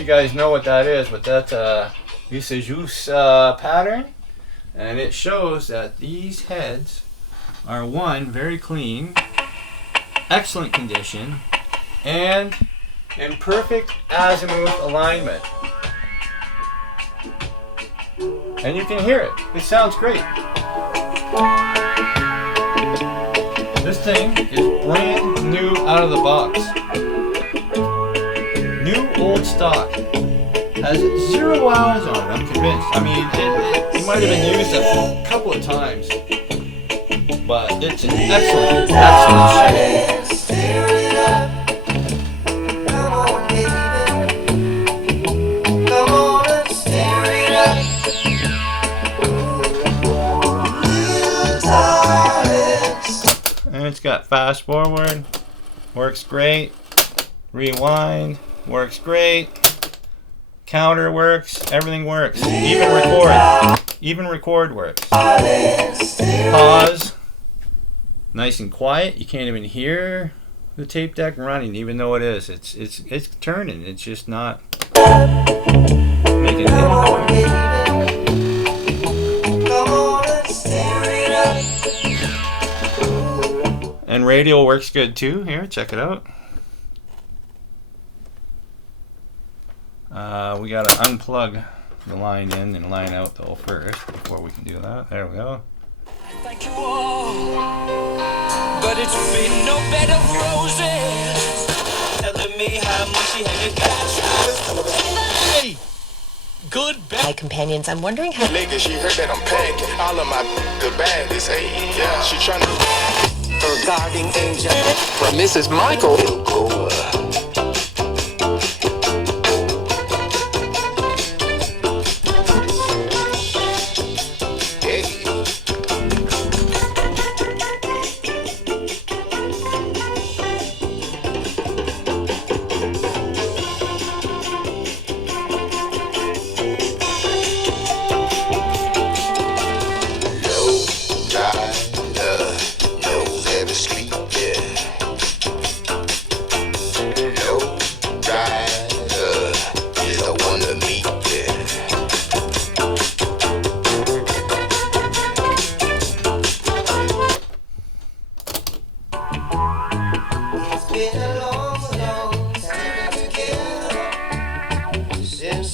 you guys know what that is, but that's a JVC pattern, and it shows that these heads are very clean, excellent condition, and in perfect azimuth alignment. And you can hear it. It sounds great. This thing is brand new out of the box. New old stock. Has 0 hours on it, I'm convinced. I mean, it might have been used a couple of times. But it's an excellent, excellent shape. And it's got fast forward, works great. Rewind, works great. Counter works, everything works. Even record works. Pause. Nice and quiet. You can't even hear the tape deck running, even though it is. It's turning. It's just not making any noise. And radio works good too. Here, check it out. We gotta unplug the line in and line out though first before we can do that. There we go. Thank you all, but it's been no bed of roses. Telling me how much you had got. Good bad. My companions, I'm wondering how. Nigga, she heard that I'm packing. All of my the bad is ain't. Yeah, she trying to. Regarding angel. From Mrs. Michael.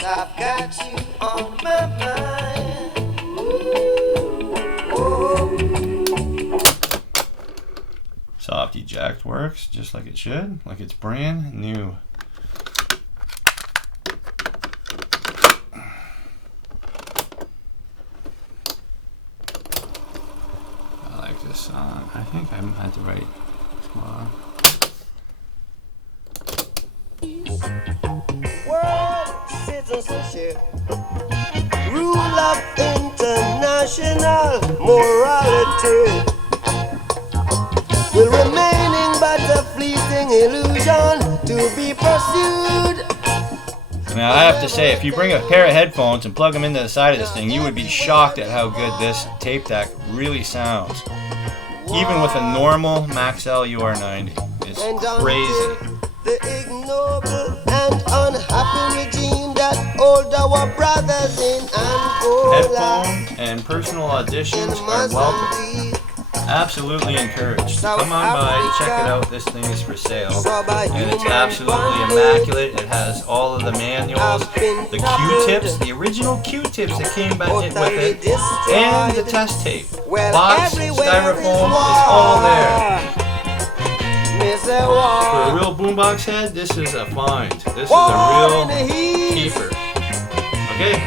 I've got you on my mind. Soft eject works just like it should, like it's brand new. I like this song. I think I'm at the right spot. Citizenship, rule of international morality, will remaining but a fleeting illusion to be pursued. Now I have to say, if you bring a pair of headphones and plug them into the side of this thing, you would be shocked at how good this tape deck really sounds. Even with a normal Maxell UR90. It's crazy. The ignoble and unhappy regime that hold our brothers in Angola. Headphone and personal auditions are welcome. Absolutely encouraged. Come on by, check it out. This thing is for sale. And it's absolutely immaculate. It has all of the manuals, the Q-tips, the original Q-tips that came back with it, and the test tape. Box, styrofoam, it's all there. For a real boombox head, this is a find. This is a real keeper. Okay, I'm